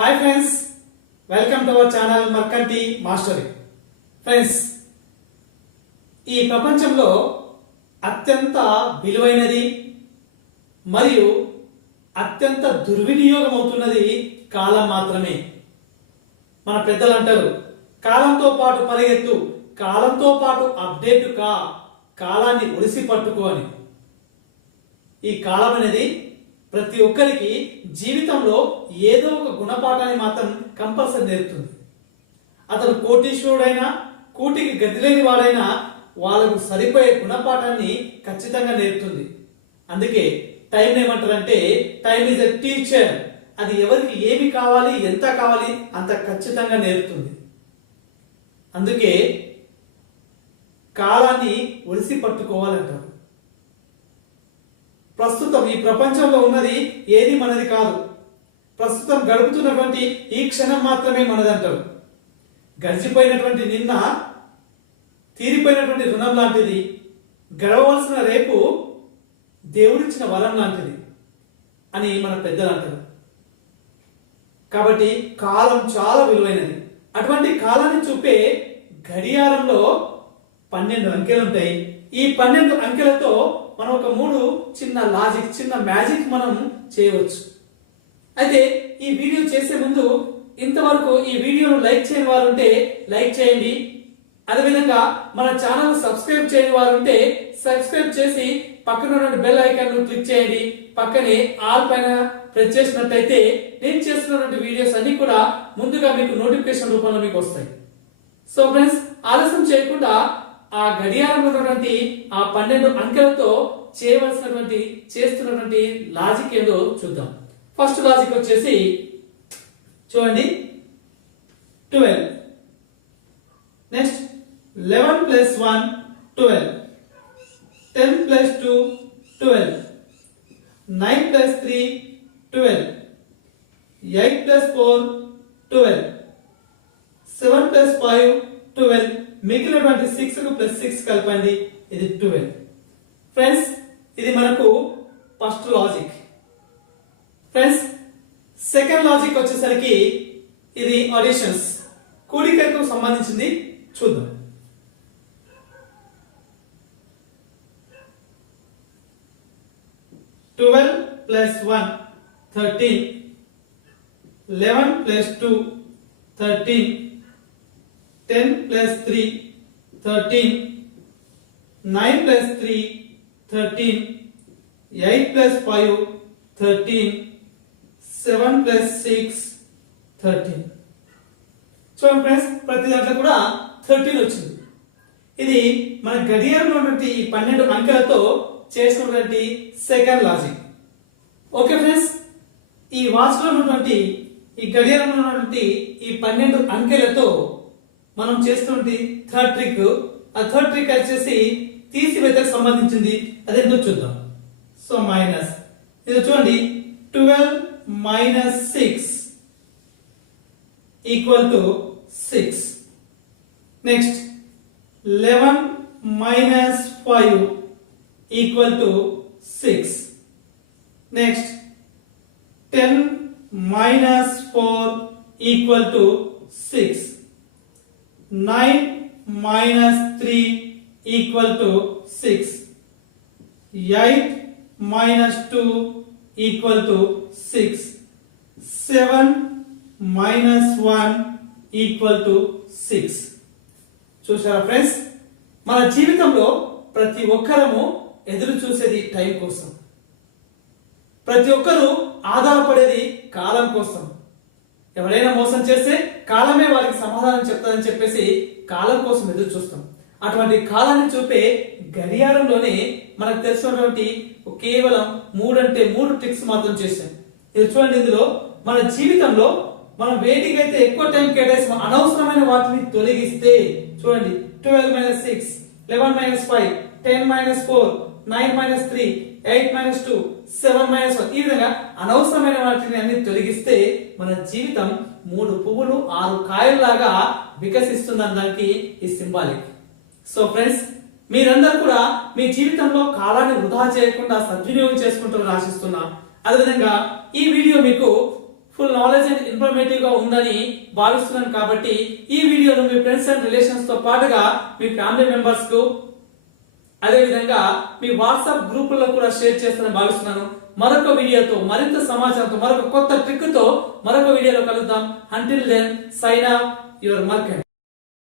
Hi friends, welcome to our channel Merchant Mastery. Friends, ఈ ప్రపంచంలో అత్యంత విలువైనది మరియు అత్యంత దుర్వినియోగం అవుతున్నది కాలం మాత్రమే. మన పెద్దలు అంటారు, కాలంతో పాటు పరిగెత్తు, కాలంతో పాటు అప్డేట్ కా, కాలాన్ని ఒడిసి పట్టుకో అని. ఈ కాలం అనేది ప్రతి ఒక్కరికి జీవితంలో ఏదో ఒక గుణపాఠాన్ని మాత్రం కంపల్సరీ నేర్పుతుంది. అతను కోటీశ్వరుడైనా, కూటికి గతి లేని వాడైనా వాళ్ళకు సరిపోయే గుణపాఠాన్ని ఖచ్చితంగా నేర్పుతుంది. అందుకే టైం ఏమంటారంటే, టైం ఈజ్ ఎ టీచర్. అది ఎవరికి ఏమి కావాలి, ఎంత కావాలి అంత ఖచ్చితంగా నేర్పుతుంది. అందుకే కాలాన్ని ఒడిసి పట్టుకోవాలంటారు. ప్రస్తుతం ఈ ప్రపంచంలో ఉన్నది ఏది మనది కాదు. ప్రస్తుతం గడుపుతున్నటువంటి ఈ క్షణం మాత్రమే మనదంటారు. గడిచిపోయినటువంటి నిన్న తీరిపోయినటువంటి రుణం లాంటిది. గడవలసిన రేపు దేవుడిచ్చిన వరం లాంటిది అని మన పెద్దలు అంటారు. కాబట్టి కాలం చాలా విలువైనది. అటువంటి కాలాన్ని చూపే గడియారంలో 12 అంకెలు ఉంటాయి. ఈ 12 అంకెలతో మనం ఒక 3 చిన్న లాజిక్, చిన్న మ్యాజిక్ మనం చేయవచ్చు. అయితే ఈ వీడియో చేసే ముందు ఇంతవరకు ఈ వీడియోను లైక్ చేయని వారు ఉంటే లైక్ చేయండి. అదేవిధంగా మన ఛానల్ సబ్స్క్రైబ్ చేయని వారు ఉంటే సబ్స్క్రైబ్ చేసి పక్కన ఉన్న బెల్ ఐకాన్ ను క్లిక్ చేయండి. పక్కనే ఆల్ పైన ప్రెస్ చేసినట్లయితే నేను చేస్తున్నటువంటి వీడియోస్ అన్ని కూడా ముందుగా మీకు నోటిఫికేషన్ రూపంలో మీకు వస్తాయి. సో ఫ్రెండ్స్, ఆలస్యం చేయకుండా ఆ గడియారంలో ఉన్నటువంటి ఆ 12 అంకెలతో చేస్తున్నటువంటి లాజిక్ ఏదో చూద్దాం. ఫస్ట్ లాజిక్ వచ్చేసి చూడండి, 12. Next 11 plus 1 12, 10 plus 2 12, 9 plus 3 12, 8 plus 4 12, 7 plus 5 12, మిగిలినటువంటి 6 కు ప్లస్ 6 కలపండి, ఇది 12. ఫ్రెండ్స్, ఇది మనకు first logic. Friends, second logic వచ్చేసరికి ఇది అడిషన్స్, కూడికలకు సంబంధించింది. చూద్దాం. Twelve plus 1 13, 11 plus 2 13, 10 plus 3 13, 9 plus 3 13, 8 plus 5 13, 7 plus 6 13. చూడండి ఫ్రెండ్స్, ప్రతి దాంట్లో కూడా 13 వచ్చింది. ఇది మన గడియారంలో ఉన్నటువంటి ఈ 12 అంకెలతో చేసినటువంటి సెకండ్ లాజిక్. ఓకే ఫ్రెండ్స్, ఈ వాచ్ లో ఉన్నటువంటి ఈ గడియారంలో ఉన్నటువంటి ఈ 12 అంకెలతో మనం చేస్తున్నది థర్డ్ ట్రిక్. ఆ థర్డ్ ట్రిక్ వచ్చేసి తీసివేతకు సంబంధించింది. అదేంటో చూద్దాం. సో మైనస్, ఇది చూడండి, 12 minus 6 equal to 6. Next 11 minus 5 equal to 6. Next 10 minus 4 equal to 6. 9 minus 3 equal to 6. 8 minus 2 equal to 6. 7 minus 1 equal to 6. చూసారా ఫ్రెండ్స్, మన జీవితంలో ప్రతి ఒక్కరము ఎదురు చూసేది టైం కోసం. ప్రతి ఒక్కరు ఆధారపడేది కాలం కోసం. ఎవరైనా మోసం చేస్తే కాలమే వారికి సమాధానం చెప్తాదని చెప్పేసి కాలం కోసం ఎదురు చూస్తాం. అటువంటి కాలాన్ని చూపే గడియారంలోనే మనకు తెలిసినటువంటి కేవలం 3 ట్రిక్స్ మాత్రం చేశాం. ఇది చూడండి, ఇందులో మన జీవితంలో మనం వేటికైతే ఎక్కువ టైం కేటాయిస్తాం, అనవసరమైన వాటిని తొలగిస్తే చూడండి, 12 minus 6, 11 minus 5, 10 minus 4, 9 minus 3, 8 minus 2, 7 minus 1, ఈ విధంగా అనవసరమైన వాటిని అన్ని తొలగిస్తే మన జీవితం 3 పువ్వులు 6 కాయల్లాగా వికసిస్తుందనడానికి ఈ సింబాలిక్. సో ఫ్రెండ్స్, మీరందరూ కూడా మీ జీవితంలో కాలాన్ని వృధా చేయకుండా సద్వినియోగం చేసుకుంటూ ఆశిస్తున్నా. అదేవిధంగా ఈ వీడియో మీకు ఫుల్ నాలెడ్జ్ అండ్ ఇన్ఫర్మేటివ్ గా ఉందని భావిస్తున్నాను. కాబట్టి ఈ వీడియోను మీ ఫ్రెండ్స్ అండ్ రిలేషన్స్ తో పాటుగా మీ ఫ్యామిలీ మెంబర్స్ కు అదే విధంగా మీ వాట్సాప్ గ్రూపుల్లో కూడా షేర్ చేస్తానని భావిస్తున్నాను. మరొక వీడియోతో మరింత సమాచారంతో మరొక కొత్త ట్రిక్ తో మరొక వీడియోలో కలుద్దాం. Until then sign off your మర్కెంట్.